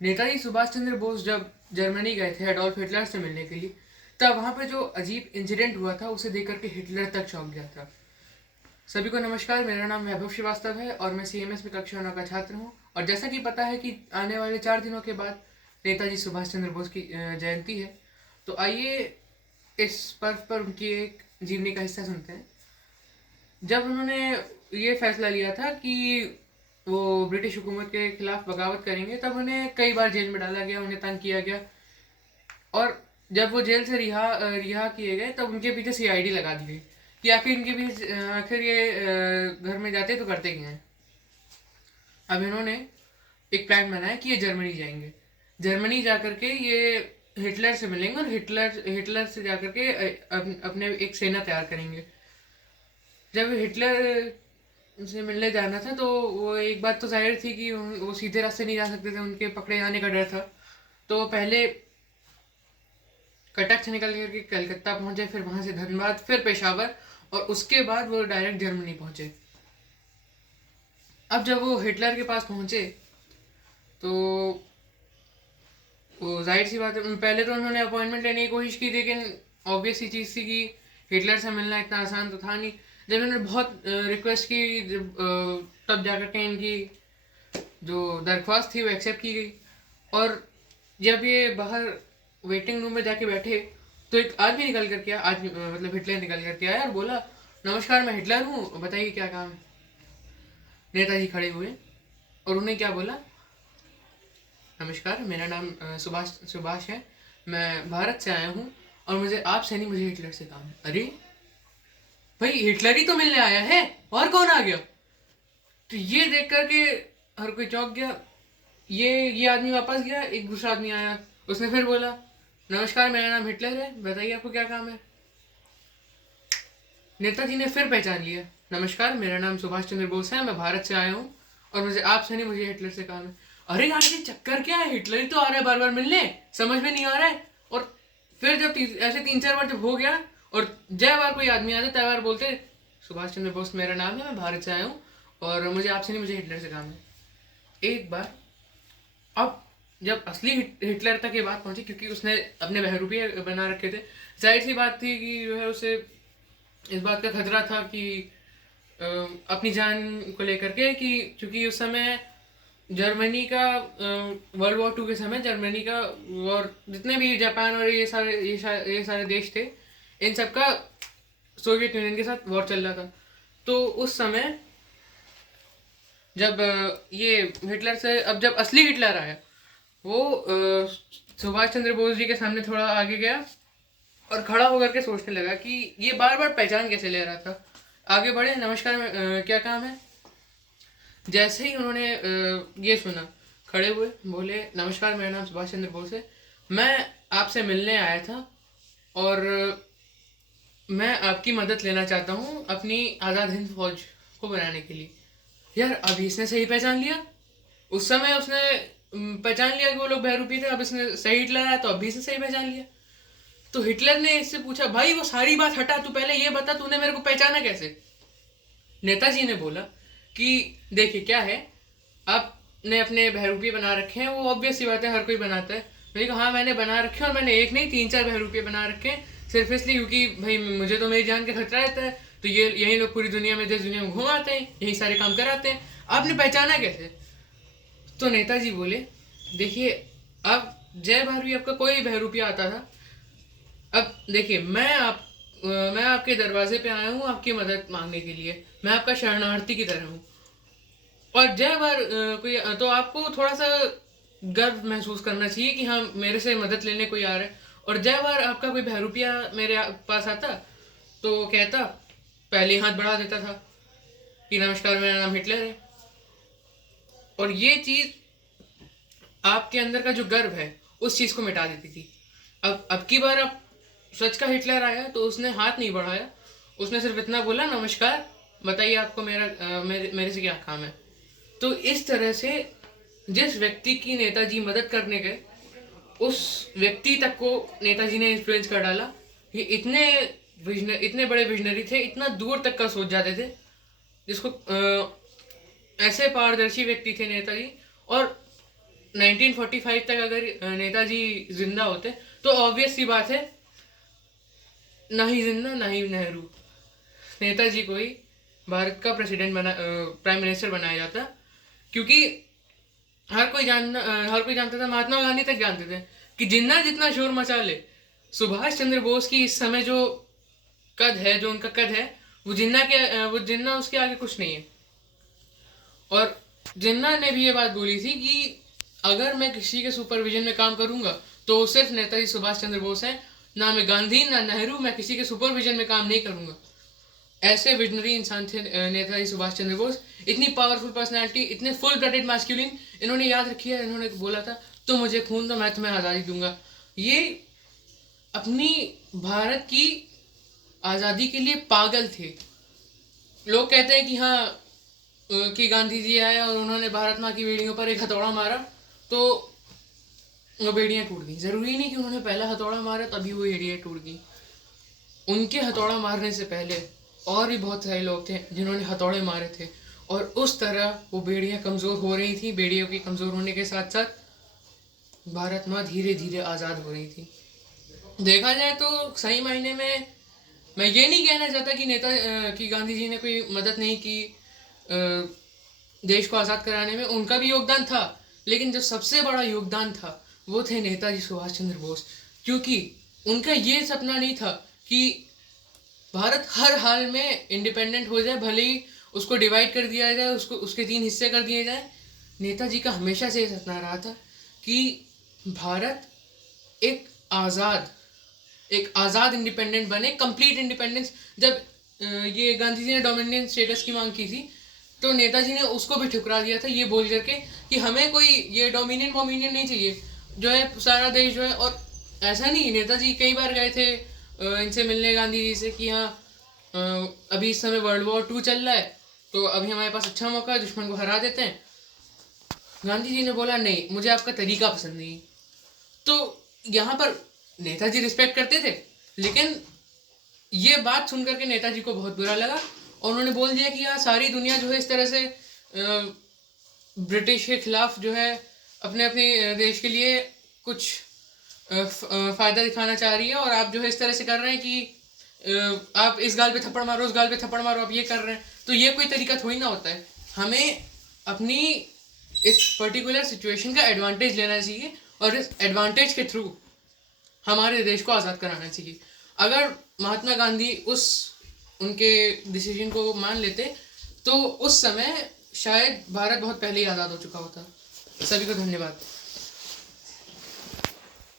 नेताजी सुभाष चंद्र बोस जब जर्मनी गए थे एडोल्फ हिटलर से मिलने के लिए, तब वहां पे जो अजीब इंसिडेंट हुआ था उसे देख करके हिटलर तक चौंक गया था। सभी को नमस्कार, मेरा नाम वैभव श्रीवास्तव है और मैं सीएमएस में कक्षा 9 का छात्र हूँ। और जैसा कि पता है कि आने वाले 4 दिनों के बाद नेताजी सुभाष चंद्र बोस की जयंती है, तो आइए इस पर्व पर उनकी एक जीवनी का हिस्सा सुनते हैं। जब उन्होंने ये फैसला लिया था कि वो ब्रिटिश हुकूमत के खिलाफ बगावत करेंगे, तब उन्हें कई बार जेल में डाला गया, उन्हें तंग किया गया। और जब वो जेल से रिहा किए गए, तब उनके पीछे सीआईडी लगा दी गई कि आखिर इनके पीछे आखिर ये घर में जाते तो करते क्या हैं। अब इन्होंने एक प्लान बनाया कि ये जर्मनी जाएंगे। जर्मनी जा करके ये हिटलर से मिलेंगे और हिटलर से जा करके अपने एक सेना तैयार करेंगे। जब हिटलर से मिलने जाना था, तो वो एक बात तो जाहिर थी कि वो सीधे रास्ते नहीं जा सकते थे, उनके पकड़े जाने का डर था। तो वो पहले कटक से निकल करके कलकत्ता पहुंचे, फिर वहां से धनबाद, फिर पेशावर, और उसके बाद वो डायरेक्ट जर्मनी पहुंचे। अब जब वो हिटलर के पास पहुंचे, तो वो जाहिर सी बात है, पहले तो उन्होंने अपॉइंटमेंट लेने की कोशिश की, लेकिन ऑब्वियस सी चीज़ थी कि हिटलर से मिलना इतना आसान तो था नहीं। जब इन्होंने बहुत रिक्वेस्ट की, तब जाकर के इनकी जो दरख्वास्त थी वो एक्सेप्ट की गई। और जब ये बाहर वेटिंग रूम में जाके बैठे, तो एक आदमी निकल करके आया, मतलब हिटलर निकल करके आया और बोला, नमस्कार, मैं हिटलर हूँ, बताइए क्या काम है। नेताजी खड़े हुए और उन्हें क्या बोला, नमस्कार, मेरा नाम सुभाष सुभाष है, मैं भारत से आया हूँ और मुझे आपसे नहीं, मुझे हिटलर से काम है। अरे भाई, हिटलर ही तो मिलने आया है, और कौन आ गया? तो ये देख करके हर कोई चौंक गया। ये आदमी वापस गया, एक दूसरा आदमी आया, उसने फिर बोला, नमस्कार, मेरा नाम हिटलर है, बताइए आपको क्या काम है। नेताजी ने फिर पहचान लिया, नमस्कार, मेरा नाम सुभाष चंद्र बोस है, मैं भारत से आया हूँ और मुझे आपसे नहीं, मुझे हिटलर से काम है। अरे यार, ये चक्कर क्या है, हिटलर ही तो आ रहा है बार बार मिलने, समझ में नहीं आ रहा है। और फिर जब ऐसे 3-4 बार जब हो गया, और जय बार कोई आदमी आता, तय बार बोलते, सुभाष चंद्र बोस मेरा नाम है, मैं भारत से आया हूँ और मुझे आपसे नहीं, मुझे हिटलर से काम है। एक बार, अब जब असली हिटलर तक ये बात पहुंची, क्योंकि उसने अपने बहरूपी बना रखे थे, जाहिर सी बात थी कि जो है उसे इस बात का खतरा था कि अपनी जान को लेकर के, कि क्योंकि उस समय जर्मनी का वर्ल्ड वॉर 2 के समय जर्मनी का और जितने भी जापान और ये सारे देश थे, इन सब का सोवियत यूनियन के साथ वॉर चल रहा था। तो उस समय जब ये हिटलर से, अब जब असली हिटलर आया, वो सुभाष चंद्र बोस जी के सामने थोड़ा आगे गया और खड़ा होकर के सोचने लगा कि ये बार बार पहचान कैसे ले रहा था। आगे बढ़े, नमस्कार, क्या काम है। जैसे ही उन्होंने ये सुना, खड़े हुए, बोले, नमस्कार, मेरा नाम सुभाष चंद्र बोस है, मैं आपसे मिलने आया था और मैं आपकी मदद लेना चाहता हूँ अपनी आज़ाद हिंद फौज को बनाने के लिए। यार, अभी इसने सही पहचान लिया। उस समय उसने पहचान लिया कि वो लोग बहरूपी थे, अब इसने सही हिटलर आया तो अभी इसने सही पहचान लिया। तो हिटलर ने इससे पूछा, भाई वो सारी बात हटा, तू पहले ये बता, तूने मेरे को पहचाना कैसे। नेताजी ने बोला कि देखिए क्या है, आपने अपने बहरूपी बना रखे हैं, वो ऑब्वियस सी बात है, हर कोई बनाता है। मैंने कहा, हाँ, मैंने बना रखे हैं, और मैंने एक नहीं 3-4 बहरूपी बना रखे हैं, सिर्फ इसलिए क्योंकि भाई मुझे तो मेरी जान का खतरा रहता है, तो ये यही लोग पूरी दुनिया में, देश दुनिया में घूम आते हैं, यही सारे काम कराते हैं। आपने पहचाना कैसे? तो नेताजी बोले, देखिए, अब जय बार भी आपका कोई बहरूपी आता था, अब देखिए, मैं आपके दरवाजे पे आया हूँ आपकी मदद मांगने के लिए, मैं आपका शरणार्थी की तरह हूँ। और जय बार कोई, तो आपको थोड़ा सा गर्व महसूस करना चाहिए कि हाँ, मेरे से मदद लेने कोई आ रहा है। और जय बार आपका कोई बहरूपिया मेरे पास आता, तो कहता, पहले हाथ बढ़ा देता था कि नमस्कार, मेरा नाम हिटलर है। और ये चीज आपके अंदर का जो गर्व है, उस चीज को मिटा देती थी। अब की बार आप सच का हिटलर आया, तो उसने हाथ नहीं बढ़ाया, उसने सिर्फ इतना बोला, नमस्कार, बताइए आपको मेरे से क्या काम है। तो इस तरह से जिस व्यक्ति की नेताजी मदद करने गए, उस व्यक्ति तक को नेताजी ने इन्फ्लुएंस कर डाला। ये इतने बड़े विजनरी थे, इतना दूर तक का सोच जाते थे, जिसको ऐसे पारदर्शी व्यक्ति थे नेताजी। और 1945 तक अगर नेताजी जिंदा होते तो ऑब्वियस सी बात है, ना ही जिन्ना ना ही नेहरू, नेताजी को ही भारत का प्रेसिडेंट प्राइम मिनिस्टर बनाया जाता। क्योंकि हर कोई जानता था, महात्मा गांधी तक जानते थे कि जिन्ना जितना शोर मचा ले, सुभाष चंद्र बोस की इस समय जो कद है, जो उनका कद है, वो जिन्ना उसके आगे कुछ नहीं है। और जिन्ना ने भी ये बात बोली थी कि अगर मैं किसी के सुपरविजन में काम करूंगा तो सिर्फ नेताजी सुभाष चंद्र बोस है, ना मैं गांधी ना नेहरू, मैं किसी के सुपरविजन में काम नहीं करूंगा। ऐसे विजनरी इंसान थे नेताजी सुभाष चंद्र बोस। इतनी पावरफुल पर्सनालिटी, इतने फुल ब्लडेड मैस्कुलिन। इन्होंने याद रखी है, इन्होंने बोला था तो मुझे खून दो, मैं तुम्हें आज़ादी दूंगा। ये अपनी भारत की आज़ादी के लिए पागल थे। लोग कहते हैं कि हाँ कि गांधी जी आए और उन्होंने भारत माँ की बेड़ियों पर एक हथौड़ा मारा तो वो बेड़ियाँ टूट गई। ज़रूरी नहीं कि उन्होंने पहला हथौड़ा मारा तभी वो बेड़ियाँ टूट गई। उनके हथौड़ा मारने से पहले और भी बहुत सारे लोग थे जिन्होंने हथौड़े मारे थे, और उस तरह वो बेड़ियाँ कमज़ोर हो रही थी। बेड़ियों के कमज़ोर होने के साथ साथ भारत माँ धीरे धीरे आज़ाद हो रही थी। देखा जाए तो सही मायने में मैं ये नहीं कहना चाहता कि गांधी जी ने कोई मदद नहीं की देश को आज़ाद कराने में, उनका भी योगदान था। लेकिन जो सबसे बड़ा योगदान था वो थे नेताजी सुभाष चंद्र बोस। क्योंकि उनका ये सपना नहीं था कि भारत हर हाल में इंडिपेंडेंट हो जाए, भले ही उसको डिवाइड कर दिया जाए, उसको उसके 3 हिस्से कर दिए जाए। नेताजी का हमेशा से ये सपना रहा था कि भारत एक आज़ाद इंडिपेंडेंट बने, कंप्लीट इंडिपेंडेंस। जब ये गांधी जी ने डोमिनियन स्टेटस की मांग की थी तो नेताजी ने उसको भी ठुकरा दिया था, ये बोल करके कि हमें कोई ये डोमिनियन नहीं चाहिए, जो है सारा देश जो है। और ऐसा नहीं, नेताजी कई बार गए थे इनसे मिलने, गांधी जी से, कि हाँ अभी इस समय वर्ल्ड वॉर 2 चल रहा है तो अभी हमारे पास अच्छा मौका है, दुश्मन को हरा देते हैं। गांधी जी ने बोला नहीं, मुझे आपका तरीका पसंद नहीं। तो यहाँ पर नेताजी रिस्पेक्ट करते थे, लेकिन ये बात सुन करके नेताजी को बहुत बुरा लगा और उन्होंने बोल दिया कि यार सारी दुनिया जो है इस तरह से ब्रिटिश के खिलाफ जो है अपने अपने देश के लिए कुछ फ़ायदा दिखाना चाह रही है, और आप जो है इस तरह से कर रहे हैं कि आप इस गाल पे थप्पड़ मारो, उस गाल पे थप्पड़ मारो, आप ये कर रहे हैं। तो ये कोई तरीका थोड़ी ना होता है। हमें अपनी इस पर्टिकुलर सिचुएशन का एडवांटेज लेना चाहिए और इस एडवांटेज के थ्रू हमारे देश को आज़ाद कराना चाहिए। अगर महात्मा गांधी उनके डिसीजन को मान लेते तो उस समय शायद भारत बहुत पहले ही आज़ाद हो चुका होता। सभी को धन्यवाद।